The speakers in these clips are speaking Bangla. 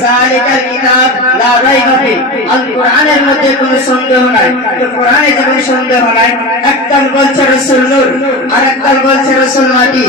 যালিকাল কিতাব লা রাইবা ফি, আল কোরআনের মধ্যে কোনো সন্দেহ নাই। তো কোরআনে যেমন সন্দেহ নাই, একদল বলছে রাসূল নূর, আর একদল বলছে রাসূল মাটি,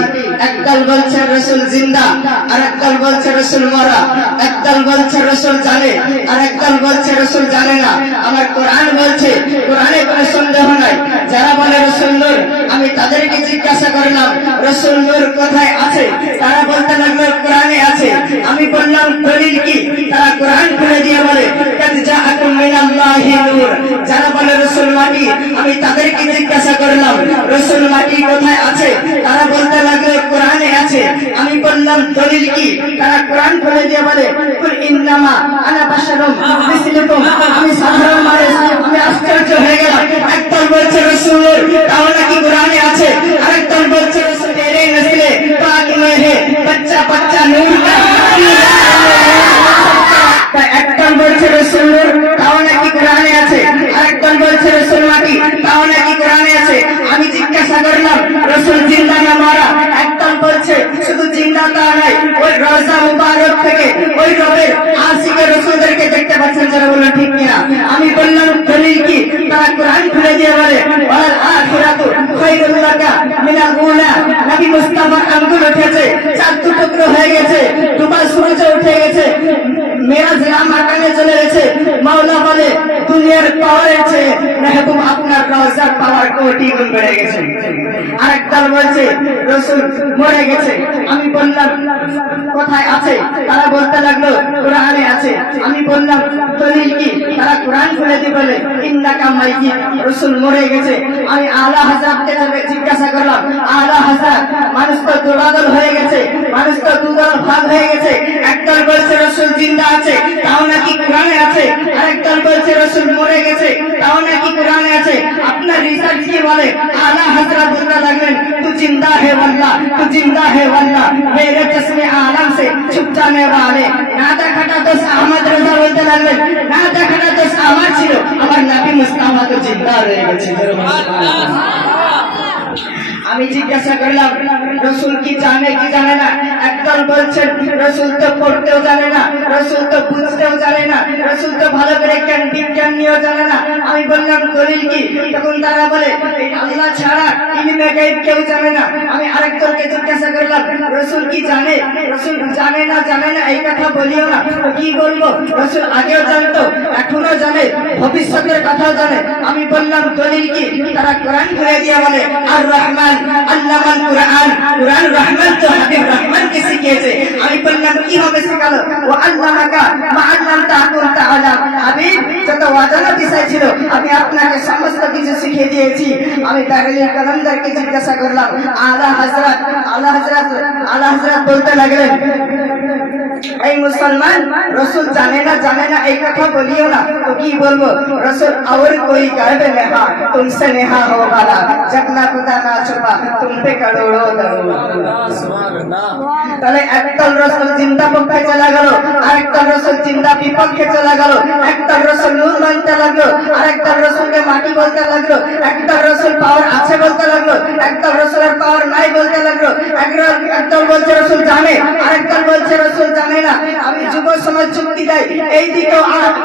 একদল বলছে রাসূল জিন্দা, আর একদল বলছে রাসূল মরা, একদল বলছে রাসূল জানে, আর একদল বলছে রাসূল জানে না। আমার কোরআন বলছে কোরআনে কোনো সন্দেহ নাই। যারা বলে রাসূল নূর, আমি তাদেরকে জিজ্ঞাসা করলাম রাসূল নূর কোথায় আছে? তারা বলতে লাগলো কোরআনে আছে। আমি বললাম দলিল কি? তারা কোরআন খুলে দিয়ে বলে কাদ জাআকুম মিনাল্লাহি নূর। যারা বলে রাসূল মাটি, আমি তাদেরকে জিজ্ঞাসা করলাম রাসূল মাটি কোথায় আছে? তারা বলতে লাগলো কোরআনে আছে। আমি বললাম দলিল কি? তারা কোরআন খুলে দিয়ে বলে কুল ইন্নামা আনা বাশারুম মিসলুকুম, আমি সাধারণ মানুষ। আমি আশ্চর্য হয়ে গেলাম। একদল বলছে রাসূল নূর, তাও নাকি কোরআনে আছে। আরেকদল বলছে রাসূল তেরে নসলে পাক মে হে বাচ্চা বাচ্চা নূর কা। একদল বলছে রাসূল নূর, তাও নাকি কোরআনে আছে। আরেকদল বলছে রাসূল মাটি, তাও নাকি কোরআনে আছে। আমি জিজ্ঞাসা করলাম রাসূল জিন্দা না মরা? একদল বলছে শুধু জিন্দা তা নাই, ওই রওজা মুবারক থেকে ওই রবের আশিকে রাসূলদেরকে দেখতে পাচ্ছেন। যারা বলেন ঠিক কিনা? আমি বললাম দলিল কি? তারা কোরআন খুলে দিয়ে বলে ওয়াল আখিরাতু খায়রুল লাকা মিনাল উলা। নবী মুস্তাফার আঙ্গুল উঠেছে, চাঁদ টুকরো হয়ে গেছে, ডুবা সূর্য উঠে গেছে, মেরাজ রাম আকাশে চলে গেছে। মাওলা বলে দুনিয়ার পাওয়ারের চেয়ে মেহবুব আপনার রওজার পাওয়ার কোটি গুণ বেড়ে গেছে। আরেকদল বলছে রাসূল মরে গেছে। আমি বললাম কোথায় আছে? তারা বলতে লাগলো কোরআনে আছে। আমি বললাম দলিল কি? তারা কোরআন খুলে দিয়ে বলে ইন্নাকা মাইয়িত, রাসূল মরে গেছে। আমি আলা হযরতকে জিজ্ঞাসা করলাম আলা হযরত, মানুষ তো দুদল হয়ে গেছে, মানুষ তো দুদল ভাগ হয়ে গেছে। একদল বলছে রাসূল জিন্দা আছে, তাও নাকি কোরআনে আছে। আরেকদল বলছে রাসূল মরে গেছে, তাও নাকি কোরআনে আছে। আপনার রিসার্চ কি বলে? আলা হযরত বলতে লাগলেন তু জিন্দা হে ওয়াল্লাহ, তু জিন্দা হে ওয়াল্লাহ, মেরে চশমে আলম সে ছুপ জানে ওয়ালে। না দেখাটা দোষ আহমদ রাজা বলতে লাগলেন না দেখাটা দোষ আমার ছিল, আমার নবী মুস্তাফা তো জিন্দা রয়ে গেছে। আমি জিজ্ঞাসা করলাম রাসূল কি জানে কি জানে না? একদল বলছেন রাসূল তো পড়তেও জানে না, রাসূল তো বুঝতেও জানে না, রাসূল তো ভালো করে বিজ্ঞান নিয়েও জানে না। আমি বললাম দলিল কি? তখন তারা বলে আল্লাহ ছাড়া ইলমে গায়ব কেউ জানে না। আমি আরেকজনকে জিজ্ঞাসা করলাম রাসূল কি জানে? রাসূল জানে না এই কথা বলিও না। তো কি বলবো? রাসূল আগেও জানতো, এখনো জানে, ভবিষ্যতের কথাও জানে। আমি বললাম দলিল কি? তারা কোরআন খুলে দিয়ে বলে আর রহমান আল্লামাল কুরআন, কুরআন রহমান তো হাবিব রহমানকে শিখিয়েছে। আমি বললাম কিভাবে শেখালো? ওয়া আল্লামাকা মা আল্লামতা কুনতা আলা, হাবিব যত অজানা বিষয় ছিল আমি আপনাকে সমস্ত কিছু শিখিয়ে দিয়েছি। আমি তাহলে কালামদারকে জিজ্ঞাসা করলাম আলা হযরত বলতে লাগলেন এই মুসলমান রাসূল জানে না এই কথা বলিও না। তো কি বলবো? রাসূল और कोई कर नेहा तुमसे नेहा हो वाला, जब ना खुदा ना छुपा तुम पे करोड़ों दरूद। তাহলে একদল রাসূল জিন্দা পক্ষে চলে গেল, আরেকদল রাসূল জিন্দা বিপক্ষে চলে গেল। একদল রাসূল নূর মানতে লাগলো, আরেকদল রাসূলকে মাটি বলতে লাগলো। একদল রাসূল পাওয়ার আছে বলতে লাগলো, একদল রাসূলের পাওয়ার নাই বলতে লাগলো। একদল বলছে রাসূল জানে, আরেকদল বলছে রাসূল জানে না। আমি যুব সমাজ যুক্তি দেয় এই দিকেও।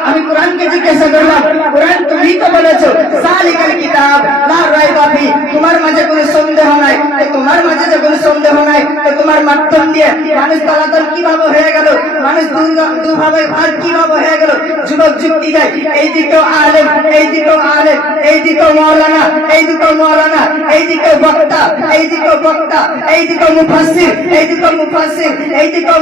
আমি কোরআনকে জিজ্ঞাসা করলাম কোরআন তুমি তো বলেছো যালিকাল কিতাব লা রাইবা ফি, তোমার মাঝে কোনো সন্দেহ নাই। তোমার মাঝে যে কোনো সন্দেহ নাই, তোমার মাধ্যম দিয়ে মানুষ দলাদল কিভাবে হয়ে গেল, মানুষ দুভাবে ভাগ কিভাবে হয়ে গেল? যুবক যুক্তি দেয় এই দিকেও আলেম, এই দিকেও আলেম, এই দিকেও মাওলানা, এই দিকেও মাওলানা, এই দিকেও বক্তা, এই দিকেও বক্তা, এই দিকেও মুফাসসির, এই দিকেও মুফাসসির, এই দিকেও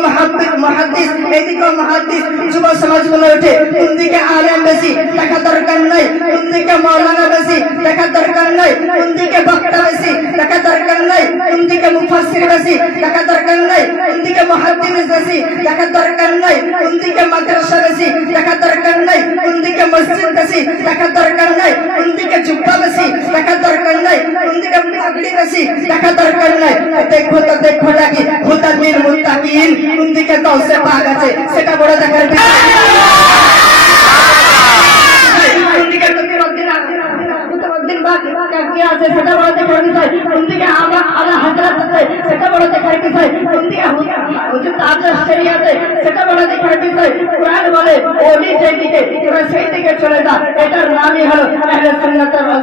মুহাদ্দিস, এই দিকেও মুহাদ্দিস। যুব সমাজ বলে ওঠে কোন দিকে আলেম বেশি দেখা দরকার নাই, কোন দিকে মাওলানা বেশি দেখা দরকার নাই, কোন দিকে বক্তা বেশি দেখা দরকার নাই, কোন দিকে মুফাসসির বেশি দেখা দরকার নাই, কোন দিকে মুহাদ্দিস বেশি দেখা দরকার নাই, কোন দিকে মাদ্রাসা বেশি দেখা দরকার নাই, কোন দিকে মসজিদ বেশি দেখা দরকার নাই, কোন দিকে জুব্বা বেশি দেখা দরকার নাই, কোন দিকে পাগড়ি বেশি দেখা দরকার নাই। দেখো তো দেখো নাকি মুতাকিন মুত্তাকিন কোন দিকে কৌসে পাক আছে সেটা বড় দেখার বিষয়। কোন দিকে তুমি রদ্দিন আছে সেটা বড় দেখার বিষয়। কোন দিকে আলা হযরত আছে সেটা বড় দেখার বিষয়। কোন দিকে হুজুর তাজ শরীয়ত আছে সেটা বড় দেখার বিষয়। দিকে কোরআন বলে ওলি যেদিকে তোরা সেই দিকে চলে যা, এটার নামই হলো আহলে সুন্নাত ওয়াল জামাত।